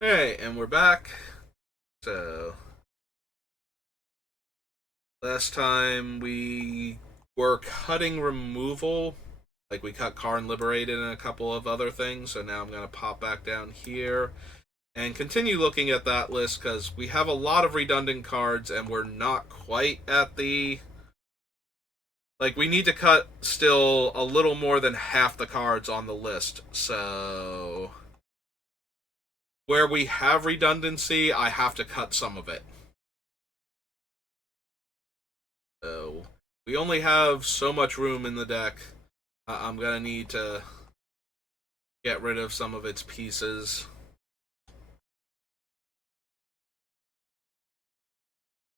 Hey, and we're back. So, last time we were cutting removal. Like, we cut Karn Liberated and a couple of other things. So now I'm going to pop back down here and continue looking at that list because we have a lot of redundant cards and we're not quite at the. Like, we need to cut still a little more than half the cards on the list. So, where we have redundancy, I have to cut some of it. So we only have so much room in the deck. I'm gonna need to get rid of some of its pieces.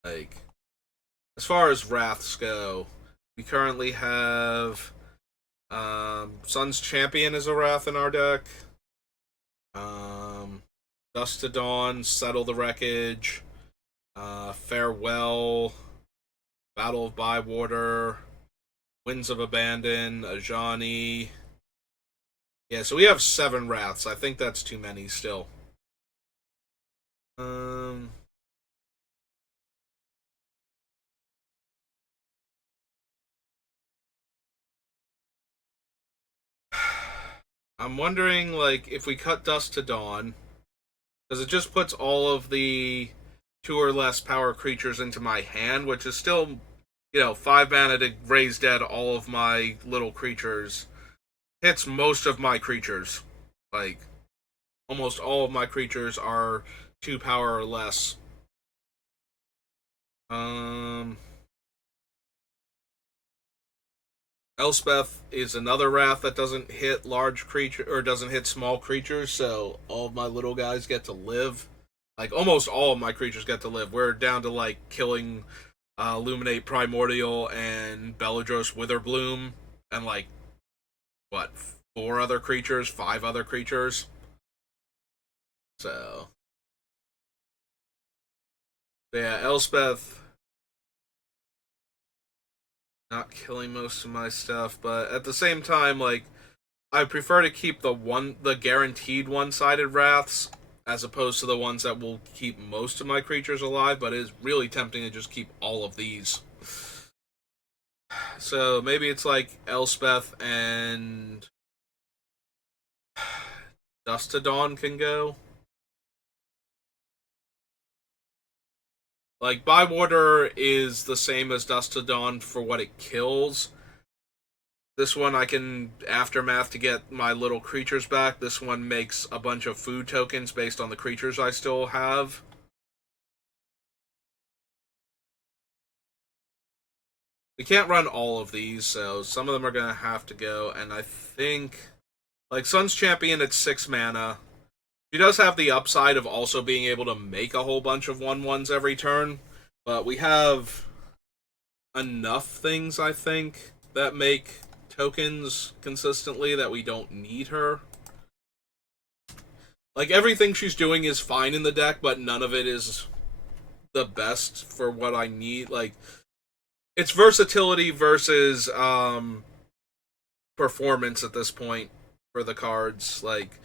Like, as far as Wraths go, we currently have Sun's Champion as a Wrath in our deck. Um, Dust to Dawn, Settle the Wreckage, Farewell, Battle of Bywater, Winds of Abandon, Ajani. Yeah, so we have 7 Wraths. I think that's too many still. Um, I'm wondering, like, if we cut Dust to Dawn, because it just puts all of the 2 or less power creatures into my hand, which is still, 5 mana to raise dead all of my little creatures. Hits most of my creatures. Like, almost all of my creatures are 2 power or less. Um, Elspeth is another wrath that doesn't hit large creature or doesn't hit small creatures, so all of my little guys get to live. Like almost all of my creatures get to live. We're down to like killing Luminate Primordial and Beladros Witherbloom and like what 4 other creatures, 5 other creatures. So yeah, Elspeth not killing most of my stuff, but at the same time, like I prefer to keep the guaranteed one-sided wraths as opposed to the ones that will keep most of my creatures alive, but it is really tempting to just keep all of these. So maybe it's like Elspeth and Dust to Dawn can go. Like Bywater is the same as Dust to Dawn for what it kills. This one I can aftermath to get my little creatures back. This one makes a bunch of food tokens based on the creatures I still have. We can't run all of these, so some of them are gonna have to go. And I think, like Sun's Champion at 6 mana, she does have the upside of also being able to make a whole bunch of 1/1s every turn. But we have enough things, I think, that make tokens consistently that we don't need her. Like everything she's doing is fine in the deck, but none of it is the best for what I need. Like it's versatility versus performance at this point for the cards. Like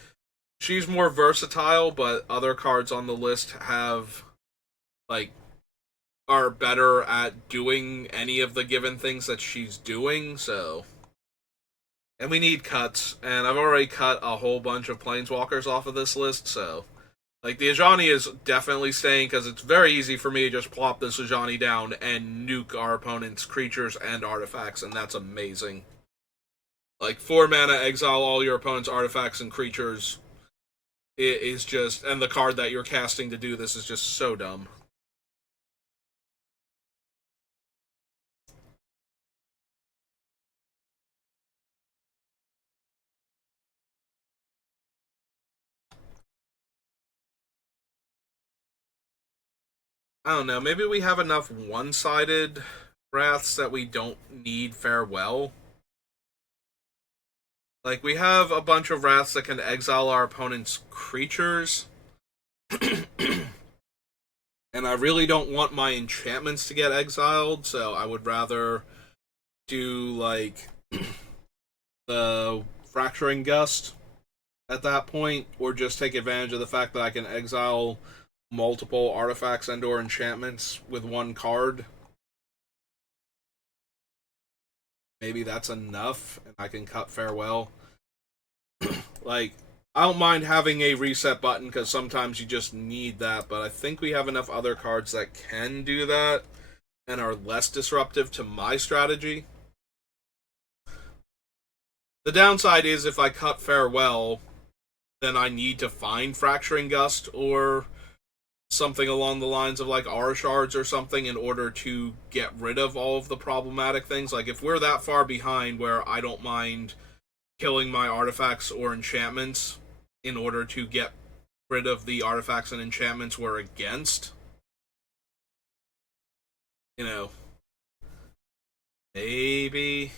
she's more versatile, but other cards on the list have like are better at doing any of the given things that she's doing. So, and we need cuts, and I've already cut a whole bunch of planeswalkers off of this list. So, like the Ajani is definitely staying because it's very easy for me to just plop this Ajani down and nuke our opponent's creatures and artifacts, and that's amazing. Like 4 mana, exile all your opponent's artifacts and creatures. It is just, and the card that you're casting to do this is just so dumb. I don't know. Maybe we have enough one-sided wraths that we don't need farewell. Like we have a bunch of wraths that can exile our opponent's creatures. And I really don't want my enchantments to get exiled, so I would rather do like the fracturing gust at that point, or just take advantage of the fact that I can exile multiple artifacts and/or enchantments with one card. Maybe that's enough, and I can cut farewell. Like, I don't mind having a reset button because sometimes you just need that, but I think we have enough other cards that can do that and are less disruptive to my strategy. The downside is if I cut farewell, then I need to find Fracturing Gust or something along the lines of like Aura Shards or something in order to get rid of all of the problematic things. Like, if we're that far behind where I don't mind killing my artifacts or enchantments in order to get rid of the artifacts and enchantments we're against, you know, maybe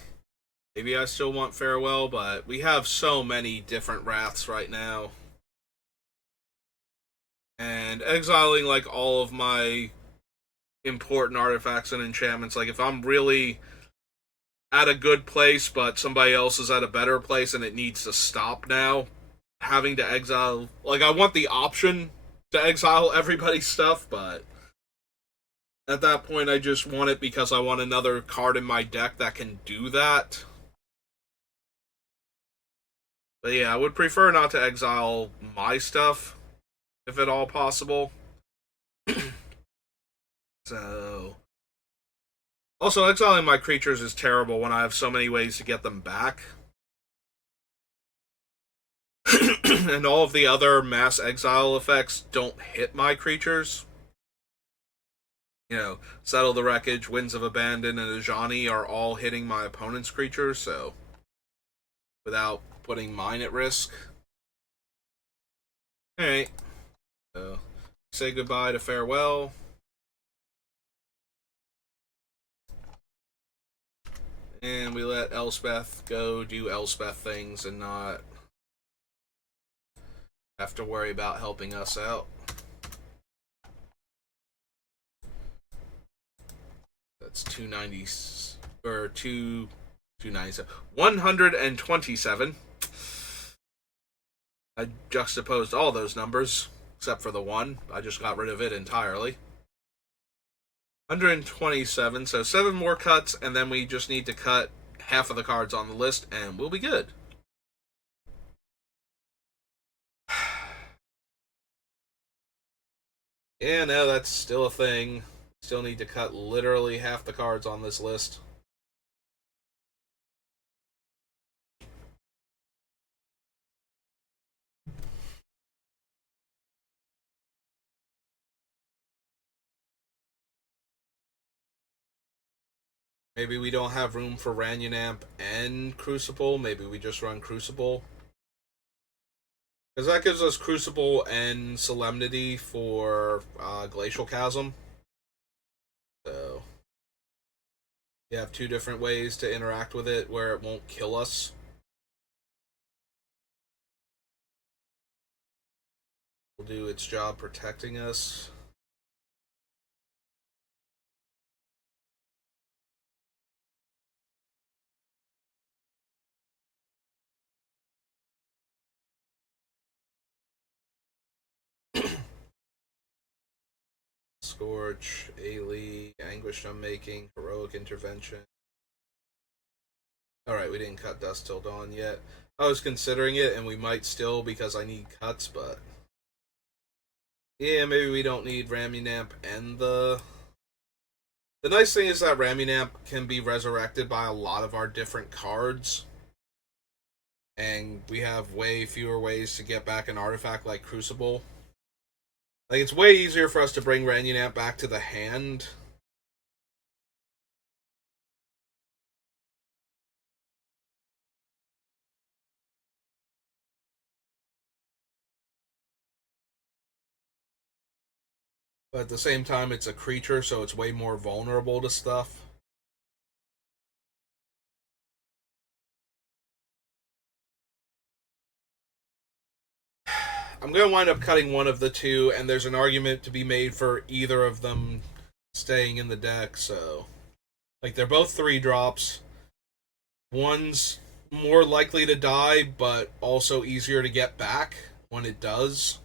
I still want farewell, but we have so many different wraths right now. And exiling like all of my important artifacts and enchantments, like if I'm really at a good place but somebody else is at a better place and it needs to stop now, having to exile, like, I want the option to exile everybody's stuff, but at that point I just want it because I want another card in my deck that can do that. But yeah, I would prefer not to exile my stuff if at all possible. So, also, exiling my creatures is terrible when I have so many ways to get them back. And all of the other mass exile effects don't hit my creatures. You know, Settle the Wreckage, Winds of Abandon, and Ajani are all hitting my opponent's creatures, so without putting mine at risk. Alright. So, say goodbye to farewell. And we let Elspeth go do Elspeth things and not have to worry about helping us out. That's 290 or 297. 127. I juxtaposed all those numbers except for the one. I just got rid of it entirely. 127, so 7 more cuts, and then we just need to cut half of the cards on the list, and we'll be good. Yeah, no, that's still a thing. Still need to cut literally half the cards on this list. Maybe we don't have room for Ranunamp and Crucible. Maybe we just run Crucible. Because that gives us Crucible and Solemnity for Glacial Chasm. So, you have 2 different ways to interact with it where it won't kill us. Will do its job protecting us. Scorch, Ailey, Anguished Unmaking, Heroic Intervention. Alright, we didn't cut Dust Till Dawn yet. I was considering it, and we might still because I need cuts, but yeah, maybe we don't need Ramunamp and the... The nice thing is that Ramunamp can be resurrected by a lot of our different cards, and we have way fewer ways to get back an artifact like Crucible. Like, it's way easier for us to bring Ranunamp back to the hand. But at the same time, it's a creature, so it's way more vulnerable to stuff. I'm going to wind up cutting one of the 2, and there's an argument to be made for either of them staying in the deck, so... Like, they're both 3 drops. One's more likely to die, but also easier to get back when it does.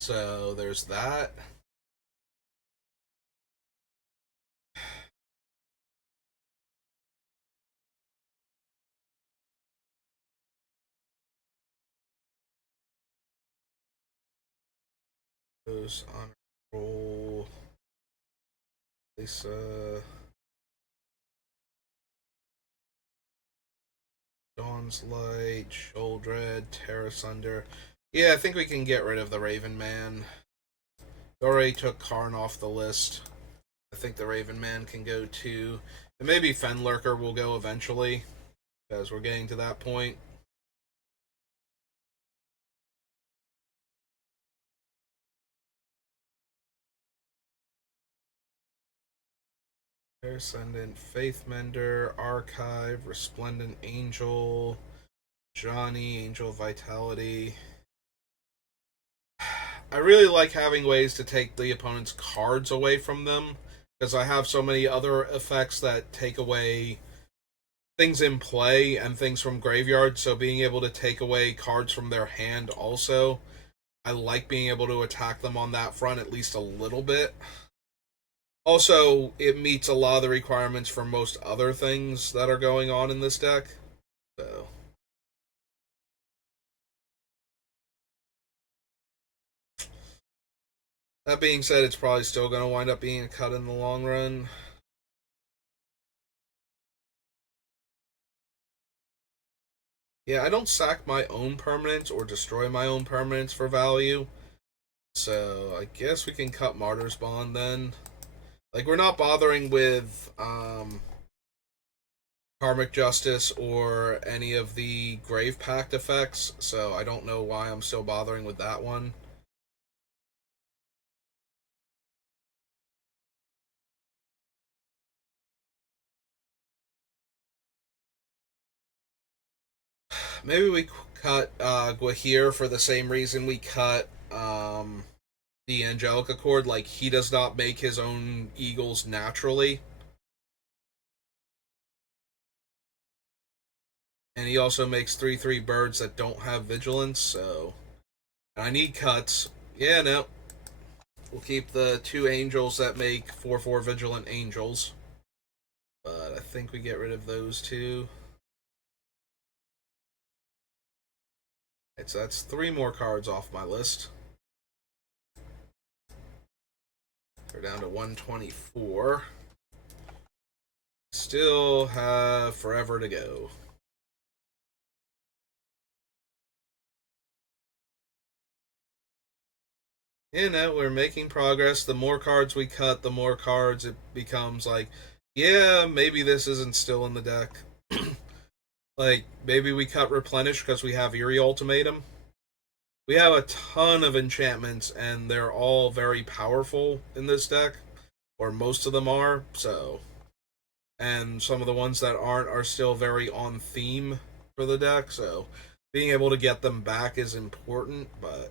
So there's that. Goes on roll. Lisa. Dawn's Light, Sholdred, Terrace Under. Yeah, I think we can get rid of the Raven Man. We already took Karn off the list. I think the Raven Man can go too. And maybe Fenlurker will go eventually, because we're getting to that point. Ascendant, Faithmender, Archive, Resplendent Angel, Johnny, Angel of Vitality. I really like having ways to take the opponent's cards away from them, because I have so many other effects that take away things in play and things from graveyard, so being able to take away cards from their hand also, I like being able to attack them on that front at least a little bit. Also, it meets a lot of the requirements for most other things that are going on in this deck. So, that being said, it's probably still going to wind up being a cut in the long run. Yeah, I don't sack my own permanents or destroy my own permanents for value. So, I guess we can cut Martyr's Bond then. Like, we're not bothering with Karmic Justice or any of the Grave Pact effects, so I don't know why I'm still bothering with that one. Maybe we cut Gwahir for the same reason we cut the Angelica Chord. Like, he does not make his own eagles naturally. And he also makes 3/3 birds that don't have vigilance, so I need cuts. Yeah, no. We'll keep the two angels that make 4/4 vigilant angels. But I think we get rid of those two. Right, so that's 3 more cards off my list. We're down to 124. Still have forever to go. You know, we're making progress. The more cards we cut, the more cards it becomes like, yeah, maybe this isn't still in the deck. Like, maybe we cut Replenish because we have Eerie Ultimatum. We have a ton of enchantments, and they're all very powerful in this deck, or most of them are, so. And some of the ones that aren't are still very on theme for the deck, so being able to get them back is important, but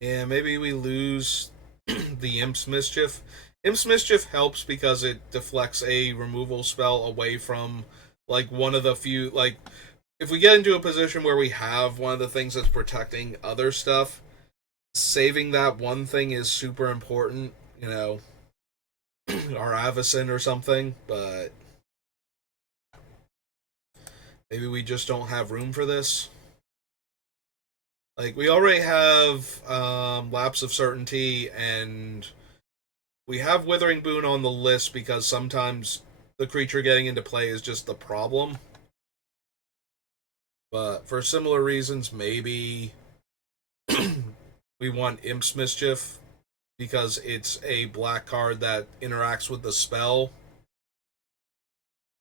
yeah, maybe we lose the Imp's Mischief. Imp's Mischief helps because it deflects a removal spell away from, like, one of the few, like, if we get into a position where we have one of the things that's protecting other stuff, saving that one thing is super important, you know, our Avacyn or something, but maybe we just don't have room for this. Like, we already have Lapse of Certainty, and we have Withering Boon on the list because sometimes the creature getting into play is just the problem. But for similar reasons, maybe we want Imp's Mischief because it's a black card that interacts with the spell.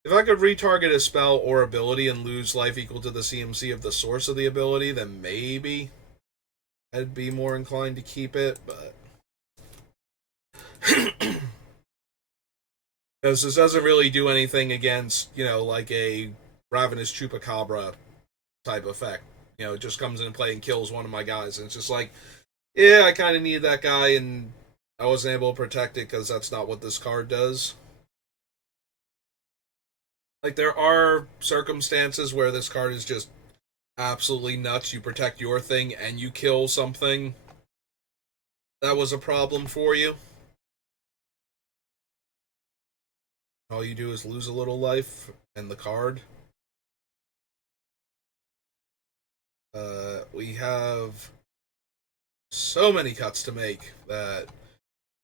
If I could retarget a spell or ability and lose life equal to the CMC of the source of the ability, then maybe I'd be more inclined to keep it, but because this doesn't really do anything against, you know, like a Ravenous Chupacabra type effect. You know, it just comes into play and kills one of my guys, and it's just like, yeah, I kind of need that guy, and I wasn't able to protect it because that's not what this card does. Like, there are circumstances where this card is just absolutely nuts. You protect your thing and you kill something that was a problem for you. All you do is lose a little life and the card. We have so many cuts to make that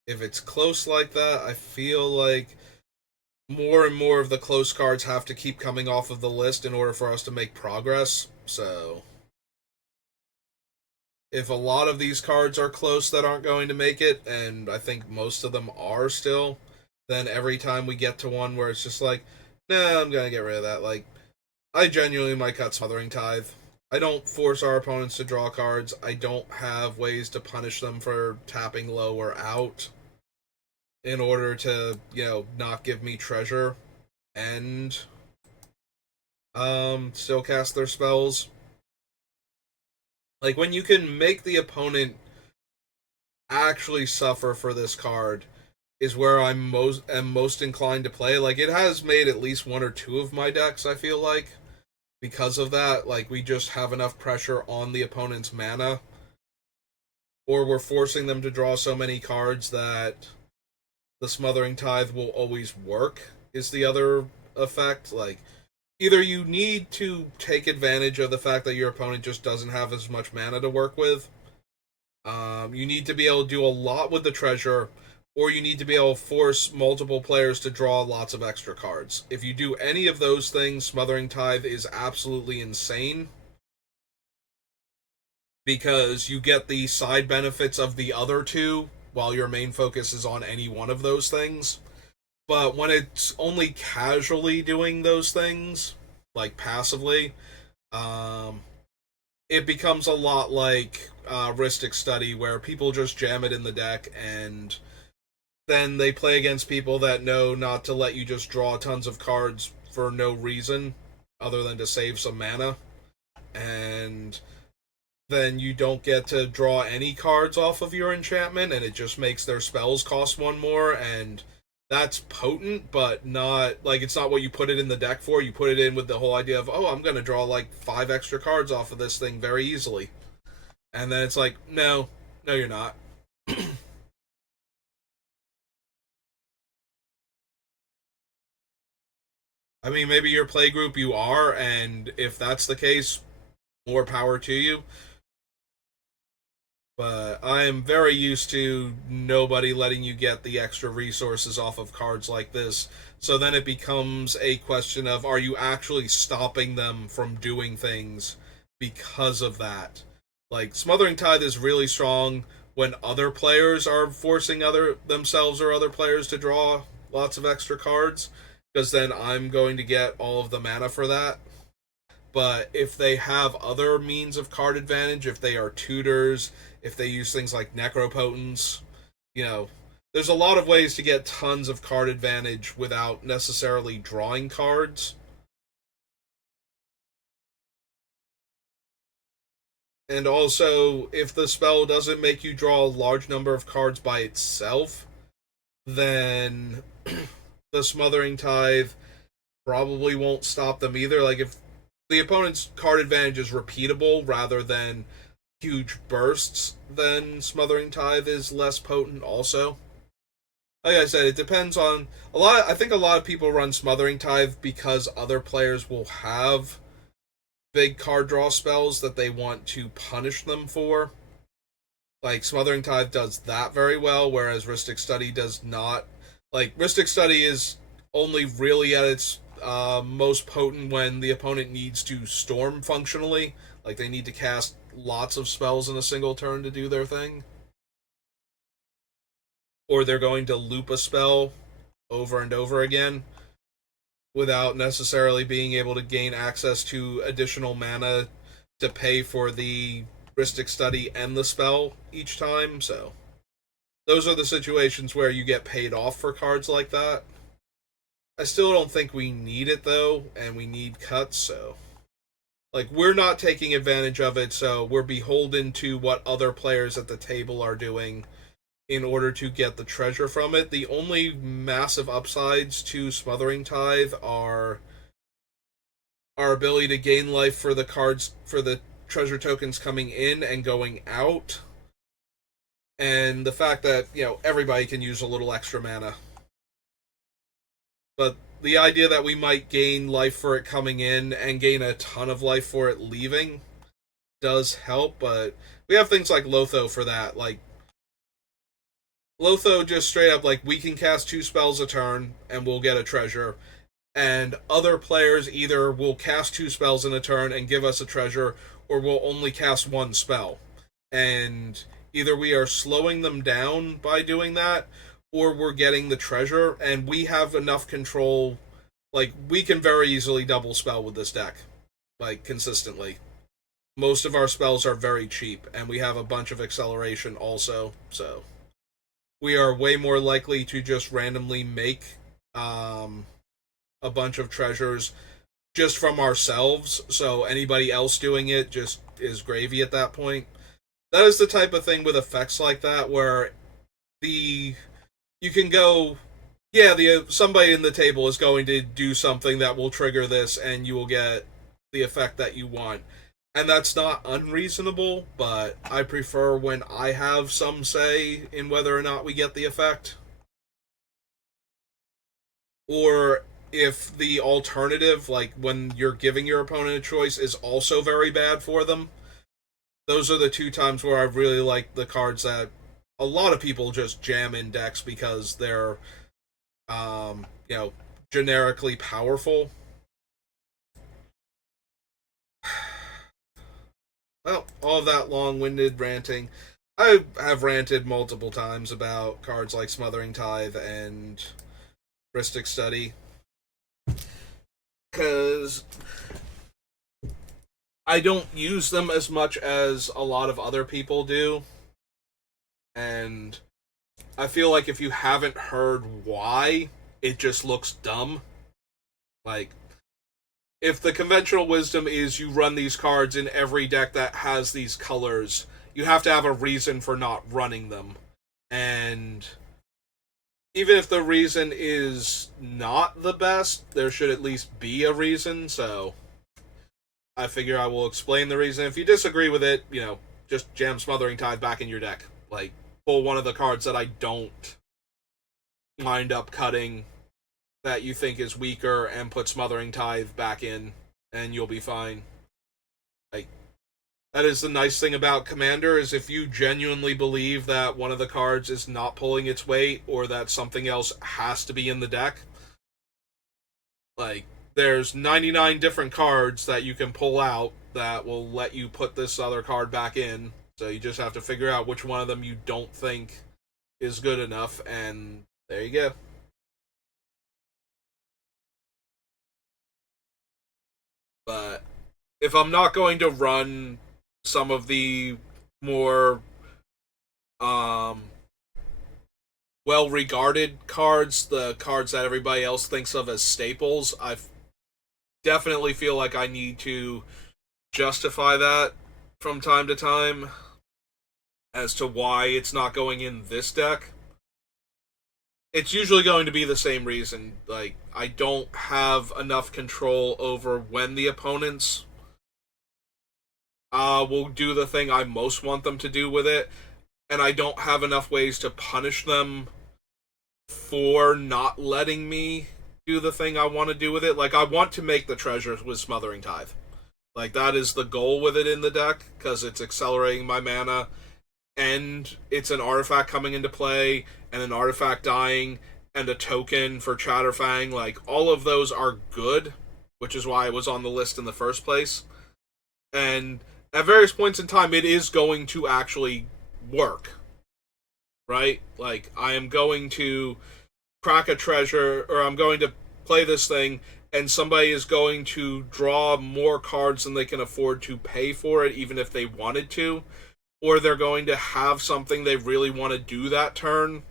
if it's close like that, I feel like more and more of the close cards have to keep coming off of the list in order for us to make progress. So, if a lot of these cards are close that aren't going to make it, and I think most of them are still, then every time we get to one where it's just like, nah, I'm gonna get rid of that. Like, I genuinely might cut Smothering Tithe. I don't force our opponents to draw cards. I don't have ways to punish them for tapping low or out in order to, not give me treasure and still cast their spells. Like, when you can make the opponent actually suffer for this card is where I'm most inclined to play. Like, it has made at least one or two of my decks, I feel like. Because of that, like, we just have enough pressure on the opponent's mana, or we're forcing them to draw so many cards that the Smothering Tithe will always work, is the other effect. Like, either you need to take advantage of the fact that your opponent just doesn't have as much mana to work with. You need to be able to do a lot with the treasure, or you need to be able to force multiple players to draw lots of extra cards. If you do any of those things, Smothering Tithe is absolutely insane because you get the side benefits of the other two while your main focus is on any one of those things. But when it's only casually doing those things, like passively, um, it becomes a lot like Rhystic Study, where people just jam it in the deck and then they play against people that know not to let you just draw tons of cards for no reason other than to save some mana. And then you don't get to draw any cards off of your enchantment, and it just makes their spells cost one more, and that's potent, but not like it's not what you put it in the deck for. You put it in with the whole idea of, oh, I'm gonna draw like 5 extra cards off of this thing very easily. And then it's like, no, no, you're not. I mean, maybe your playgroup you are, and if that's the case, more power to you. But I am very used to nobody letting you get the extra resources off of cards like this. So then it becomes a question of, are you actually stopping them from doing things because of that? Like, Smothering Tithe is really strong when other players are forcing other themselves or other players to draw lots of extra cards, because then I'm going to get all of the mana for that. But if they have other means of card advantage, if they are tutors, if they use things like necropotence, you know, there's a lot of ways to get tons of card advantage without necessarily drawing cards. And also, if the spell doesn't make you draw a large number of cards by itself, then the Smothering Tithe probably won't stop them either. Like, if the opponent's card advantage is repeatable rather than huge bursts, then Smothering Tithe is less potent also. Like I said, it depends on a lot. I think a lot of people run Smothering Tithe because other players will have big card draw spells that they want to punish them for. Like, Smothering Tithe does that very well, whereas Rhystic Study does not. Like, Rhystic Study is only really at its most potent when the opponent needs to storm functionally. Like, they need to cast lots of spells in a single turn to do their thing. Or they're going to loop a spell over and over again without necessarily being able to gain access to additional mana to pay for the Rhystic Study and the spell each time. So those are the situations where you get paid off for cards like that. I still don't think we need it though, and we need cuts, so like, we're not taking advantage of it, so we're beholden to what other players at the table are doing in order to get the treasure from it. The only massive upsides to Smothering Tithe are our ability to gain life for the cards for the treasure tokens coming in and going out, and the fact that everybody can use a little extra mana. But the idea that we might gain life for it coming in and gain a ton of life for it leaving does help, but we have things like Lotho for that. Like, Lotho just straight up, like, we can cast 2 spells a turn and we'll get a treasure, and other players either will cast 2 spells in a turn and give us a treasure, or will only cast 1 spell. And either we are slowing them down by doing that, or we're getting the treasure, and we have enough control. Like, we can very easily double spell with this deck, like, consistently. Most of our spells are very cheap, and we have a bunch of acceleration also, so we are way more likely to just randomly make a bunch of treasures just from ourselves, so anybody else doing it just is gravy at that point. That is the type of thing with effects like that where you can go, yeah, somebody in the table is going to do something that will trigger this, and you will get the effect that you want. And that's not unreasonable, but I prefer when I have some say in whether or not we get the effect. Or if the alternative, like when you're giving your opponent a choice, is also very bad for them. Those are the 2 times where I really like the cards that a lot of people just jam in decks because they're, generically powerful. Well, all of that long-winded ranting. I have ranted multiple times about cards like Smothering Tithe and Rhystic Study, because I don't use them as much as a lot of other people do, and I feel like if you haven't heard why, it just looks dumb. Like, if the conventional wisdom is you run these cards in every deck that has these colors, you have to have a reason for not running them. And even if the reason is not the best, there should at least be a reason, so I figure I will explain the reason. If you disagree with it, just jam Smothering Tithe back in your deck. Like, pull one of the cards that I don't wind up cutting that you think is weaker and put Smothering Tithe back in, and you'll be fine. Like, that is the nice thing about Commander, is if you genuinely believe that one of the cards is not pulling its weight, or that something else has to be in the deck, like, there's 99 different cards that you can pull out that will let you put this other card back in, so you just have to figure out which one of them you don't think is good enough, and there you go. But if I'm not going to run some of the more um, well regarded cards, the cards that everybody else thinks of as staples, I definitely feel like I need to justify that from time to time as to why it's not going in this deck. It's usually going to be the same reason. Like, I don't have enough control over when the opponents will do the thing I most want them to do with it, and I don't have enough ways to punish them for not letting me do the thing I want to do with it. Like, I want to make the treasures with Smothering Tithe. Like, that is the goal with it in the deck, because it's accelerating my mana, and it's an artifact coming into play, and an artifact dying, and a token for Chatterfang. Like, all of those are good, which is why it was on the list in the first place. And at various points in time, it is going to actually work. Right? Like, I am going to crack a treasure, or I'm going to play this thing, and somebody is going to draw more cards than they can afford to pay for it, even if they wanted to. Or they're going to have something they really want to do that turn.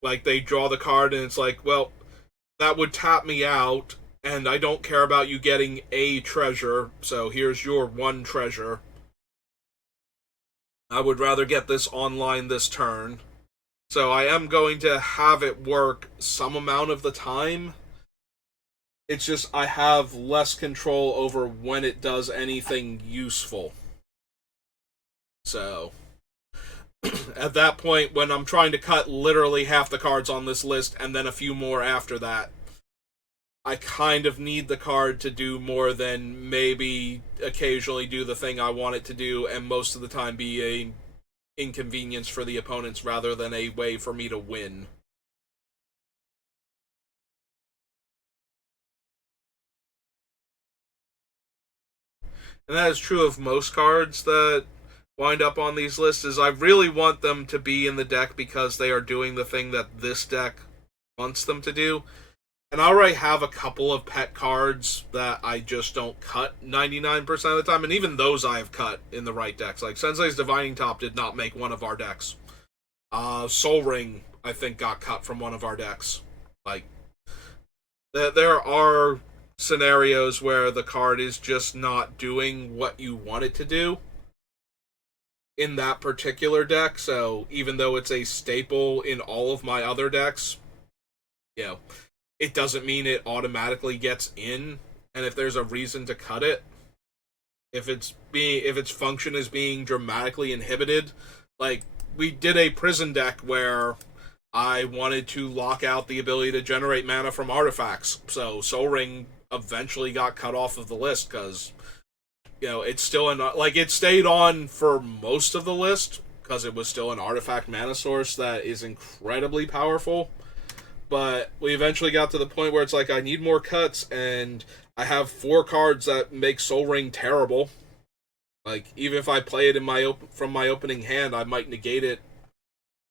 Like, they draw the card, and it's like, well, that would tap me out, and I don't care about you getting a treasure, so here's your one treasure. I would rather get this online this turn. So I am going to have it work some amount of the time. It's just I have less control over when it does anything useful. So at that point, when I'm trying to cut literally half the cards on this list and then a few more after that, I kind of need the card to do more than maybe occasionally do the thing I want it to do, and most of the time be a inconvenience for the opponents rather than a way for me to win. And that is true of most cards that wind up on these lists. Is I really want them to be in the deck because they are doing the thing that this deck wants them to do. And I already have a couple of pet cards that I just don't cut 99% of the time, and even those I have cut in the right decks. Like Sensei's Divining Top did not make one of our decks. Soul Ring, I think, got cut from one of our decks. Like, there are scenarios where the card is just not doing what you want it to do in that particular deck. So even though it's a staple in all of my other decks, you know, it doesn't mean it automatically gets in. And if there's a reason to cut it, if its function is being dramatically inhibited, like we did a prison deck where I wanted to lock out the ability to generate mana from artifacts. So Soul Ring eventually got cut off of the list because it's still it stayed on for most of the list because it was still an artifact mana source that is incredibly powerful. But we eventually got to the point where it's like I need more cuts, and I have 4 cards that make Soul Ring terrible. Like even if I play it in from my opening hand, I might negate it.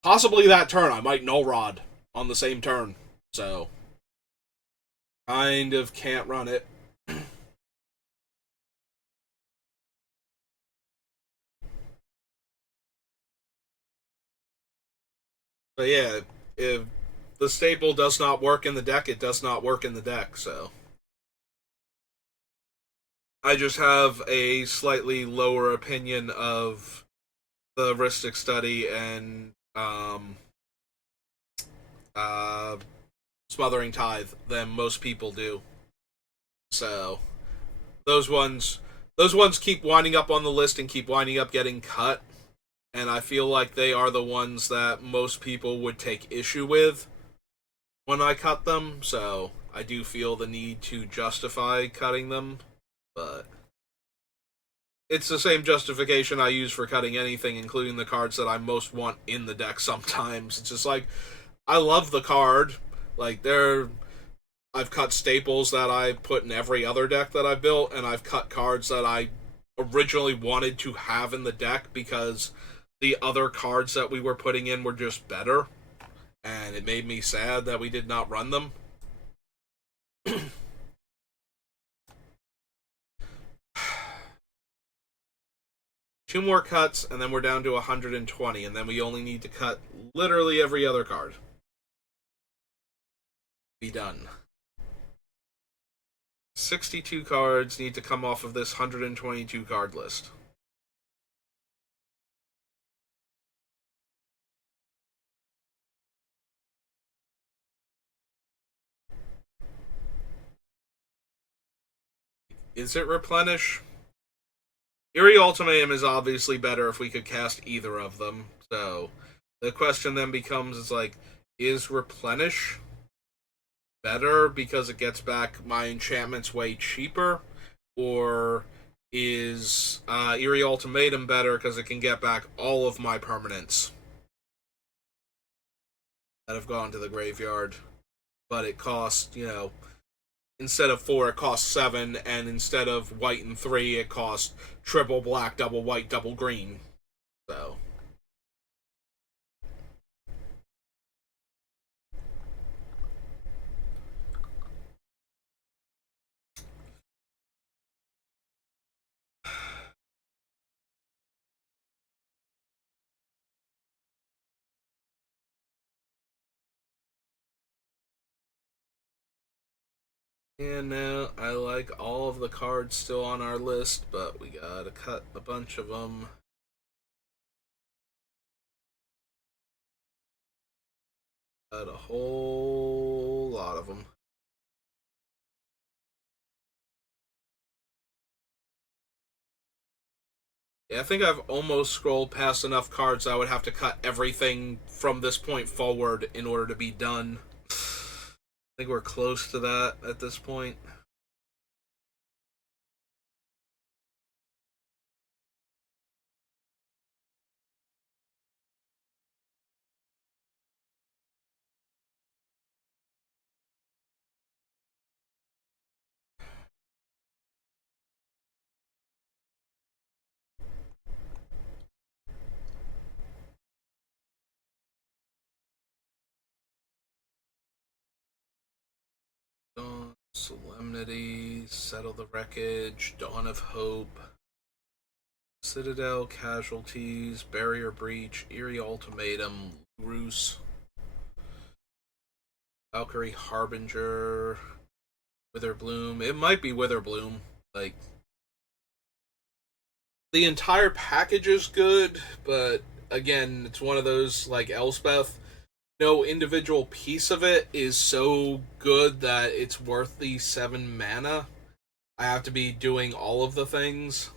Possibly that turn, I might Null Rod on the same turn. So kind of can't run it. But yeah, if the staple does not work in the deck, it does not work in the deck. So I just have a slightly lower opinion of the heuristic study and uh, smothering tithe than most people do. So those ones those ones keep winding up on the list and keep winding up getting cut, and I feel like they are the ones that most people would take issue with when I cut them. So I do feel the need to justify cutting them, but it's the same justification I use for cutting anything, including the cards that I most want in the deck sometimes. It's just like, I love the card. Like, I've cut staples that I put in every other deck that I built, and I've cut cards that I originally wanted to have in the deck because the other cards that we were putting in were just better, and it made me sad that we did not run them. 2 more cuts, and then we're down to 120, and then we only need to cut literally every other card. Be done. 62 cards need to come off of this 122 card list. Is it replenish? Eerie Ultimatum is obviously better if we could cast either of them. So the question then becomes, is like, is replenish better because it gets back my enchantments way cheaper, or is Eerie Ultimatum better because it can get back all of my permanents that have gone to the graveyard, but it costs, instead of 4 it costs 7, and instead of white and 3 it costs triple black, double white, double green. So and now I like all of the cards still on our list, but we gotta cut a bunch of them. But a whole lot of them. Yeah, I think I've almost scrolled past enough cards I would have to cut everything from this point forward in order to be done. I think we're close to that at this point. Dawn, Solemnity, Settle the Wreckage, Dawn of Hope, Citadel, Casualties, Barrier Breach, Eerie Ultimatum, Roos, Valkyrie Harbinger, Witherbloom. It might be Witherbloom. Like, the entire package is good, but again, it's one of those like Elspeth. No individual piece of it is so good that it's worth the 7 mana. I have to be doing all of the things.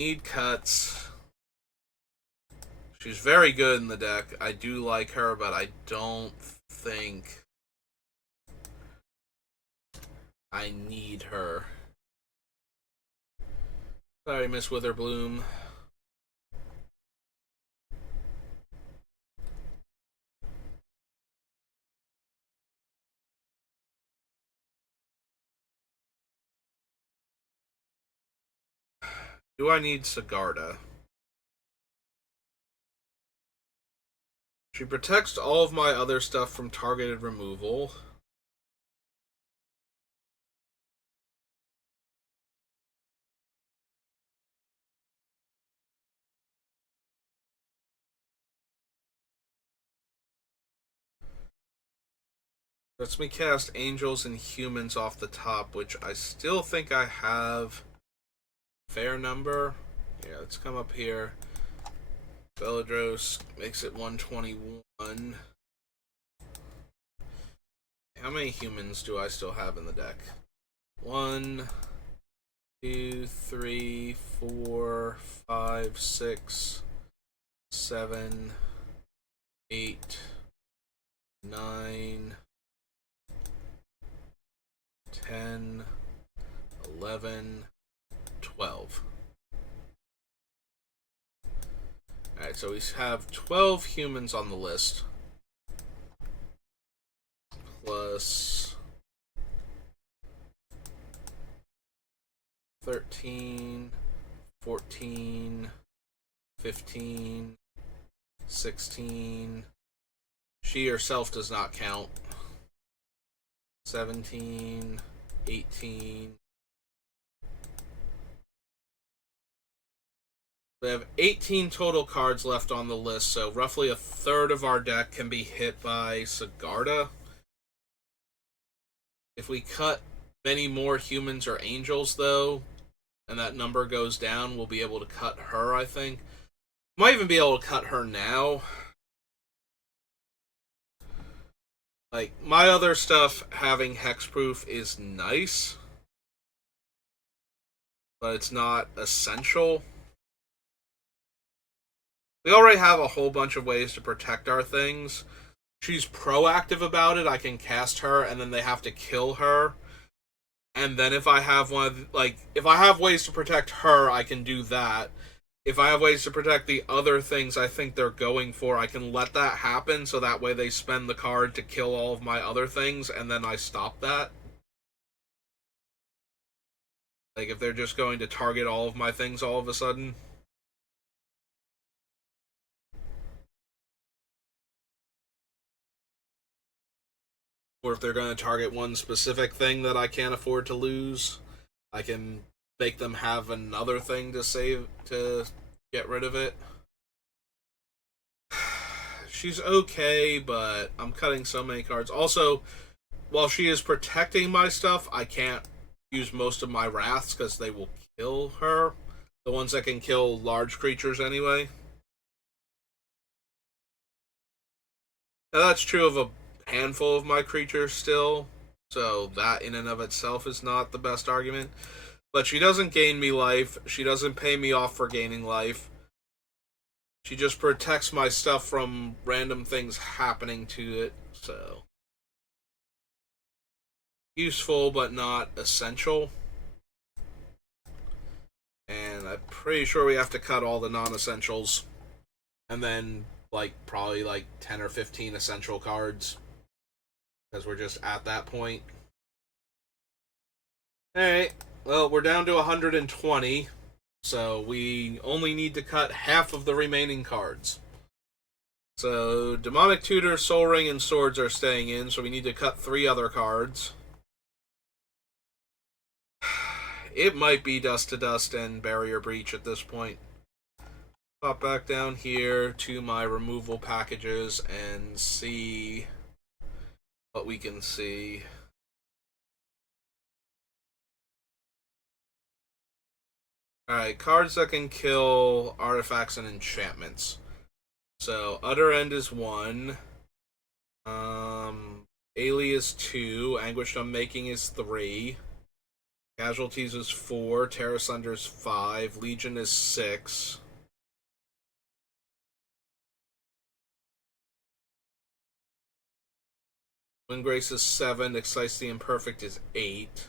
Need cuts. She's very good in the deck. I do like her, but I don't think I need her. Sorry, Miss Witherbloom. Do I need Sigarda? She protects all of my other stuff from targeted removal. Lets me cast Angels and Humans off the top, which I still think I have fair number. Yeah, let's come up here. Beladros makes it 121. How many humans do I still have in the deck? 1, 2, 3, 4, 5, 6, 7, 8, 9, 10, 11, 12. Alright, so we have 12 humans on the list. Plus 13, 14, 15, 16. She herself does not count. 17, 18. We have 18 total cards left on the list, so roughly a third of our deck can be hit by Sigarda. If we cut many more humans or angels, though, and that number goes down, we'll be able to cut her, I think. Might even be able to cut her now. Like, my other stuff having hexproof is nice, but it's not essential. We already have a whole bunch of ways to protect our things. She's proactive about it. I can cast her, and then they have to kill her. And then if I have if I have ways to protect her, I can do that. If I have ways to protect the other things I think they're going for, I can let that happen, so that way they spend the card to kill all of my other things, and then I stop that. Like, if they're just going to target all of my things all of a sudden. Or if they're going to target one specific thing that I can't afford to lose, I can make them have another thing to save to get rid of it. She's okay, but I'm cutting so many cards. Also, while she is protecting my stuff, I can't use most of my wraths because they will kill her. The ones that can kill large creatures anyway. Now, that's true of a handful of my creatures still, so that in and of itself is not the best argument. But she doesn't gain me life. She doesn't pay me off for gaining life. She just protects my stuff from random things happening to it, so. Useful, but not essential. And I'm pretty sure we have to cut all the non-essentials. And then, like, probably like 10 or 15 essential cards. Because we're just at that point. Alright, well, we're down to 120. So we only need to cut half of the remaining cards. So Demonic Tutor, Soul Ring, and Swords are staying in, so we need to cut 3 other cards. It might be Dust to Dust and Barrier Breach at this point. Pop back down here to my removal packages and see what we can see. Alright, cards that can kill artifacts and enchantments. So, Utter End is 1. Alias 2. Anguished Unmaking is 3. Casualties is 4. Terra Sunder is 5. Legion is 6. Windgrace is 7. Excise the Imperfect is 8.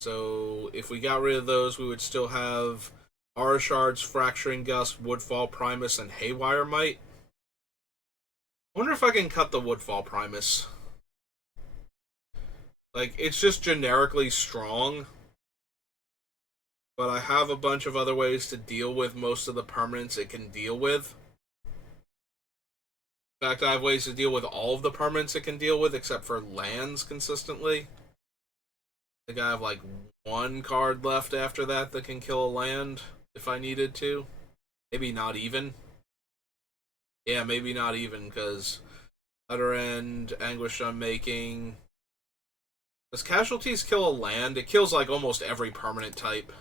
So if we got rid of those, we would still have Aura Shards, Fracturing Gust, Woodfall Primus, and Haywire Might. I wonder if I can cut the Woodfall Primus. Like, it's just generically strong. But I have a bunch of other ways to deal with most of the permanents it can deal with. In fact, I have ways to deal with all of the permanents it can deal with, except for lands consistently. I think I have like 1 card left after that that can kill a land if I needed to. Maybe not even. Yeah, maybe not even, because Utter End, Anguish Unmaking. Does Casualties kill a land? It kills like almost every permanent type.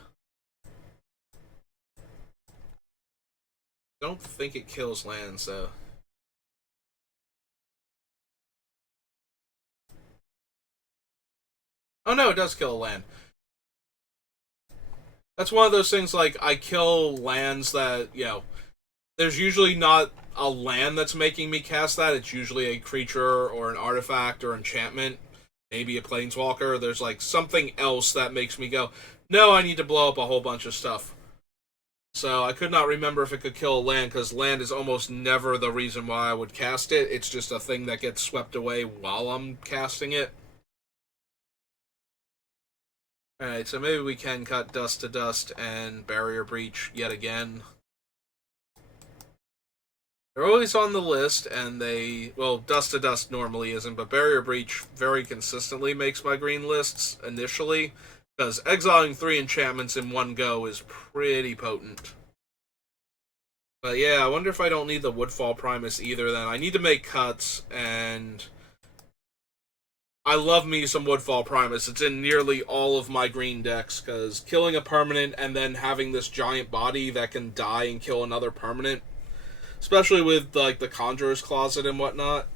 Don't think it kills lands, though. Oh no, it does kill a land. That's one of those things, like, I kill lands that, you know, there's usually not a land that's making me cast that. It's usually a creature or an artifact or enchantment. Maybe a planeswalker. There's, like, something else that makes me go, no, I need to blow up a whole bunch of stuff. So I could not remember if it could kill a land, because land is almost never the reason why I would cast it. It's just a thing that gets swept away while I'm casting it. Alright, so maybe we can cut Dust to Dust and Barrier Breach yet again. They're always on the list, and they... Well, Dust to Dust normally isn't, but Barrier Breach very consistently makes my green lists initially, because exiling 3 enchantments in one go is pretty potent. But yeah, I wonder if I don't need the Woodfall Primus either then. I need to make cuts, and... I love me some Woodfall Primus. It's in nearly all of my green decks, because killing a permanent and then having this giant body that can die and kill another permanent, especially with, like, the Conjurer's Closet and whatnot.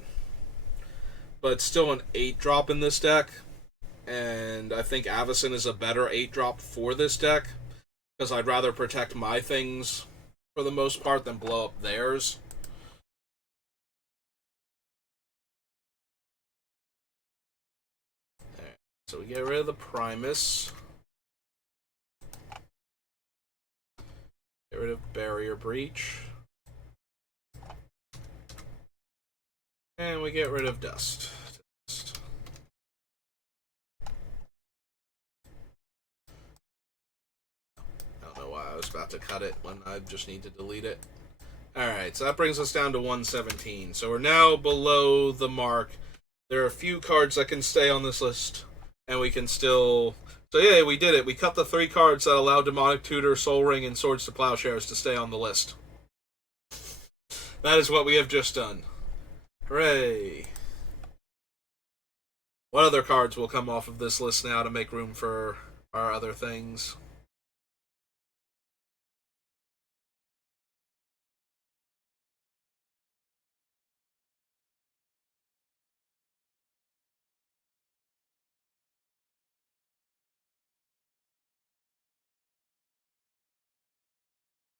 But it's still an 8-drop in this deck, and I think Avacyn is a better 8-drop for this deck, because I'd rather protect my things, for the most part, than blow up theirs. So we get rid of the Primus. Get rid of Barrier Breach. And we get rid of Dust. I don't know why I was about to cut it when I just need to delete it. Alright, so that brings us down to 117. So we're now below the mark There are a few cards that can stay on this list, and we can still. So yeah, we did it. We cut the 3 cards that allow Demonic Tutor, Soul Ring, and Swords to Plowshares to stay on the list. That is what we have just done. Hooray! What other cards will come off of this list now to make room for our other things?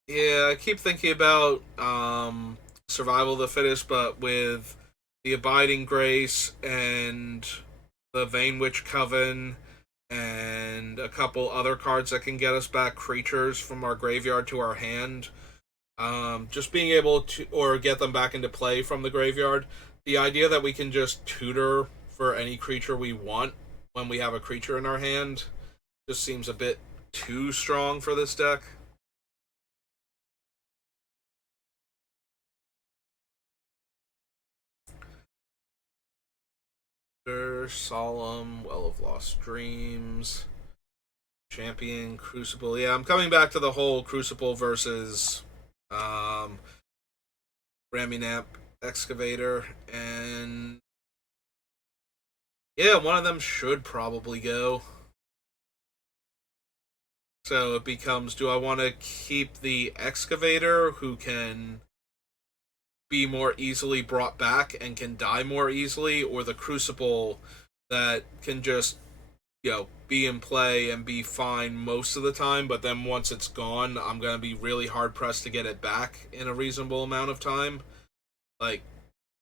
Yeah, I keep thinking about Survival of the Fittest, but with the Abiding Grace and the Vane Witch Coven and a couple other cards that can get us back creatures from our graveyard to our hand. Just being able to, or get them back into play from the graveyard. The idea that we can just tutor for any creature we want when we have a creature in our hand just seems a bit too strong for this deck. Solemn, Well of Lost Dreams, Champion, Crucible. Yeah, I'm coming back to the whole Crucible versus um, Raminap Excavator, and yeah, one of them should probably go. So it becomes, do I want to keep the Excavator, who can be more easily brought back and can die more easily, or the Crucible that can just, be in play and be fine most of the time, but then once it's gone, I'm going to be really hard pressed to get it back in a reasonable amount of time. Like,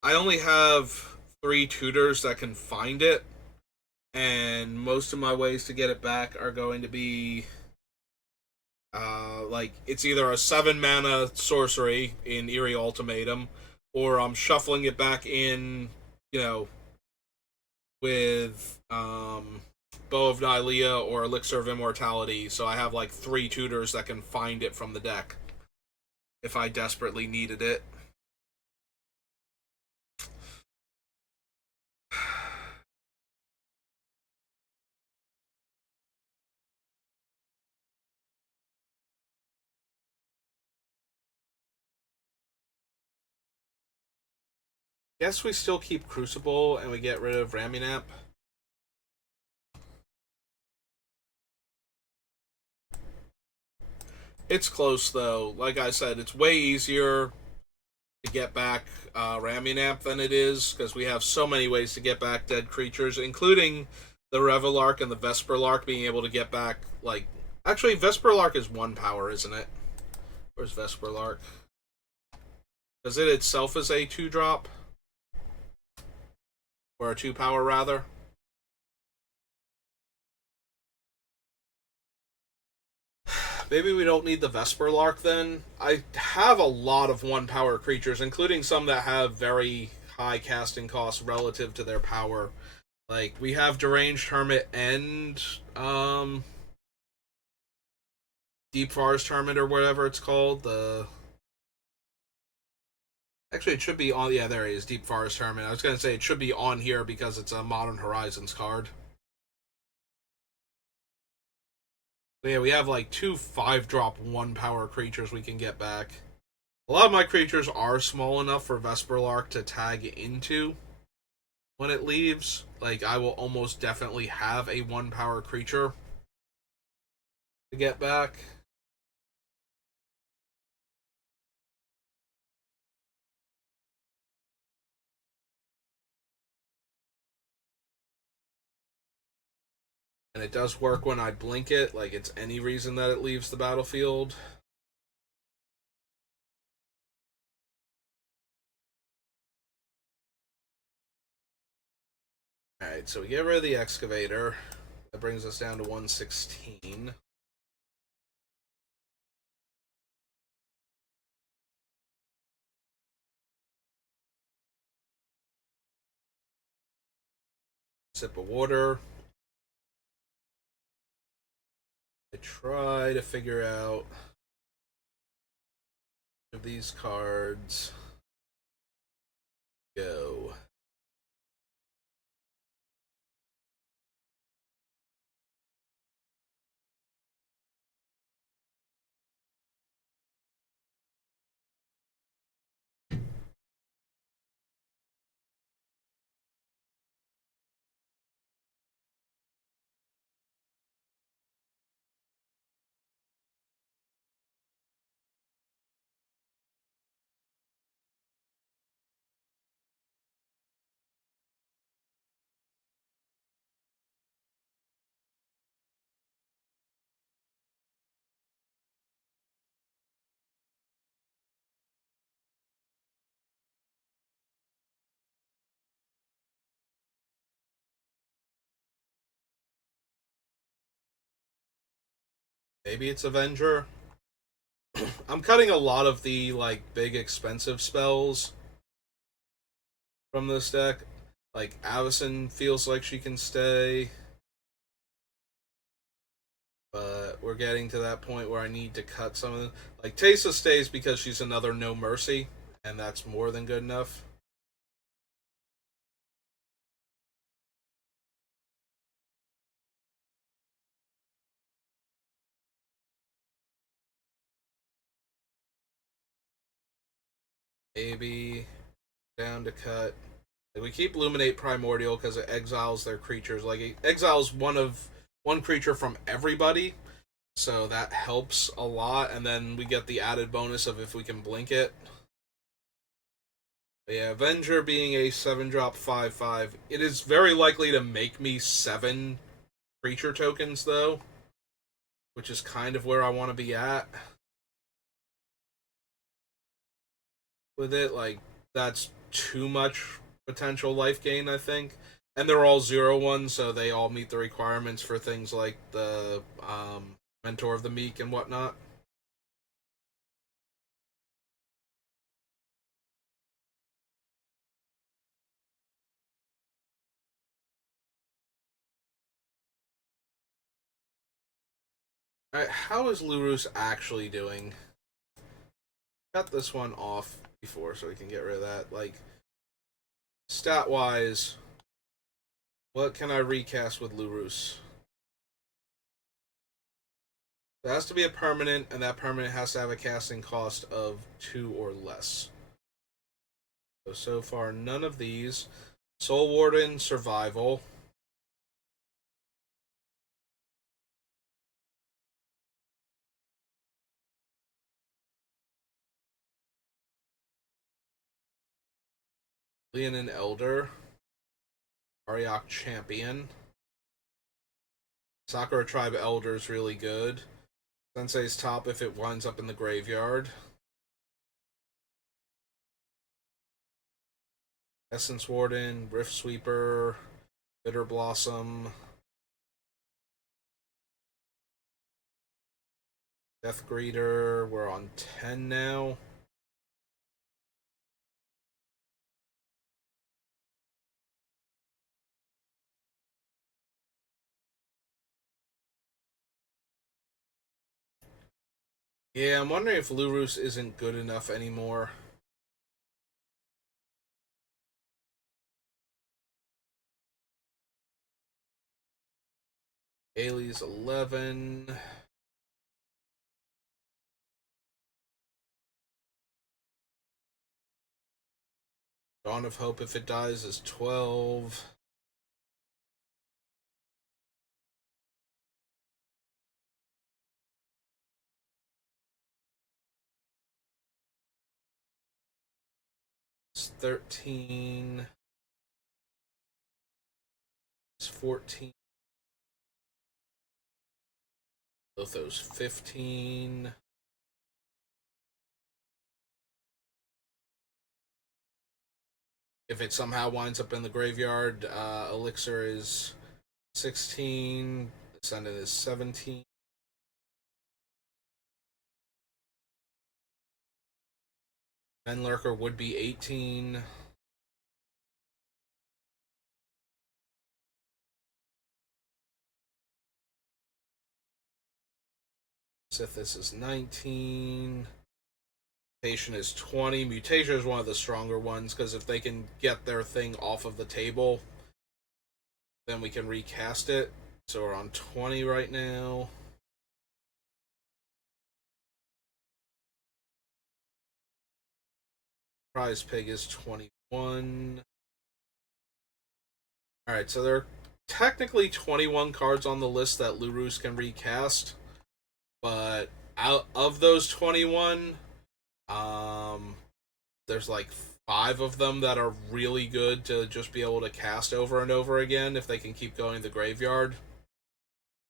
I only have 3 tutors that can find it, and most of my ways to get it back are going to be like, it's either a 7 mana sorcery in Eerie Ultimatum, or I'm shuffling it back in, you know, with Bow of Nylea or Elixir of Immortality, so I have like 3 tutors that can find it from the deck if I desperately needed it. Guess we still keep Crucible and we get rid of Raminap. It's close though. Like I said, it's way easier to get back Raminap than it is, because we have so many ways to get back dead creatures, including the Revelark and the Vesperlark being able to get back, like, actually Vesperlark is 1 power, isn't it? Where's Vesperlark? Because it itself is a 2 drop, or a 2 power rather. Maybe we don't need the Vesperlark then. I have a lot of 1 power creatures, including some that have very high casting costs relative to their power. Like, we have Deranged Hermit and Deep Forest Hermit, or whatever it's called. The Actually, it should be on. Yeah, there it is. Deep Forest Hermit. I was gonna say it should be on here because it's a Modern Horizons card. But yeah, we have like 2 5-drop 1 power creatures we can get back. A lot of my creatures are small enough for Vesperlark to tag into when it leaves. Like, I will almost definitely have a 1 power creature to get back. And it does work when I blink it, like it's any reason that it leaves the battlefield. Alright, so we get rid of the Excavator. That brings us down to 116. Sip of water. I try to figure out if these cards go. Maybe it's Avenger. I'm cutting a lot of the like big expensive spells from this deck. Like Avacyn feels like she can stay, but we're getting to that point where I need to cut some of them. Like Teysa stays because she's another No Mercy, and that's more than good enough. Maybe down to cut. Like, we keep Luminate Primordial because it exiles their creatures. Like it exiles one creature from everybody, so that helps a lot. And then we get the added bonus of if we can blink it. But yeah, Avenger being a 7-drop 5/5, it is very likely to make me 7 creature tokens though, which is kind of where I want to be at with it. Like that's too much potential life gain, I think. And they're all 0/1, so they all meet the requirements for things like the Mentor of the Meek and whatnot. Alright, how is Lurus actually doing? Cut this one off before so we can get rid of that. Like, stat wise, what can I recast with Lurus? It has to be a permanent, and that permanent has to have a casting cost of 2 or less. So far, none of these. Soul Warden, Survival. Leonin Elder. Ariok Champion. Sakura Tribe Elder is really good. Sensei's Top if it winds up in the graveyard. Essence Warden, Rift Sweeper, Bitter Blossom, Death Greeter. We're on 10 now. Yeah, I'm wondering if Lurus isn't good enough anymore. Ailey's 11. Dawn of Hope, if it dies, is 12. It's 13. It's 14. Lotho's 15. If it somehow winds up in the graveyard, Elixir is 16. Ascendant is 17. Lurker would be 18. Sithis is 19. Mutation is 20. Mutation is one of the stronger ones because if they can get their thing off of the table, then we can recast it. So we're on 20 right now. Prize Pig is 21. Alright, so there are technically 21 cards on the list that Lurus can recast, but out of those 21, there's like 5 of them that are really good to just be able to cast over and over again if they can keep going to the graveyard.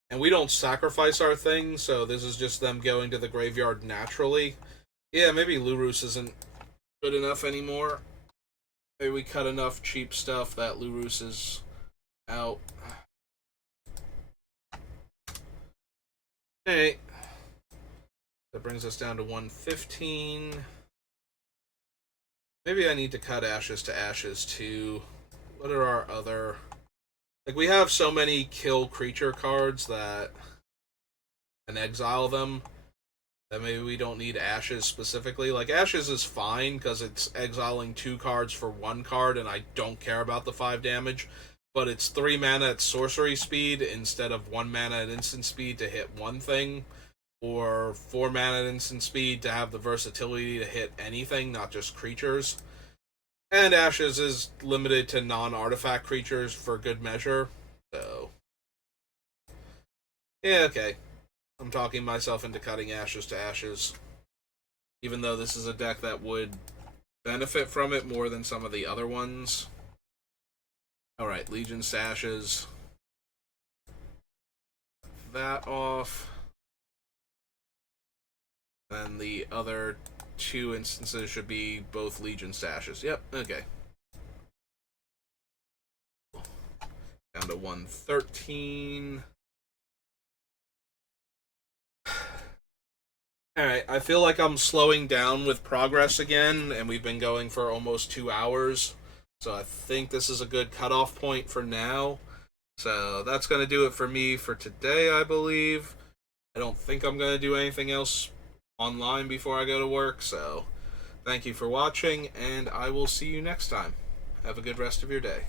And we don't sacrifice our thing, so this is just them going to the graveyard naturally. Yeah, maybe Lurus isn't good enough anymore. Maybe we cut enough cheap stuff that Lurus is out. Hey. That brings us down to 115. Maybe I need to cut Ashes to Ashes too. What are our other... Like, we have so many kill creature cards that... and exile them, that maybe we don't need Ashes specifically. Like, Ashes is fine, because it's exiling 2 cards for 1 card, and I don't care about the 5 damage. But it's 3 mana at sorcery speed, instead of 1 mana at instant speed to hit one thing, or 4 mana at instant speed to have the versatility to hit anything, not just creatures. And Ashes is limited to non-artifact creatures for good measure, so... yeah, okay. I'm talking myself into cutting Ashes to Ashes, even though this is a deck that would benefit from it more than some of the other ones. Alright, Legion's to Ashes. That off. Then the other 2 instances should be both Legion's to Ashes. Yep, okay. Down to 113. Alright, I feel like I'm slowing down with progress again, and we've been going for almost 2 hours. So I think this is a good cutoff point for now. So that's going to do it for me for today, I believe. I don't think I'm going to do anything else online before I go to work, so thank you for watching, and I will see you next time. Have a good rest of your day.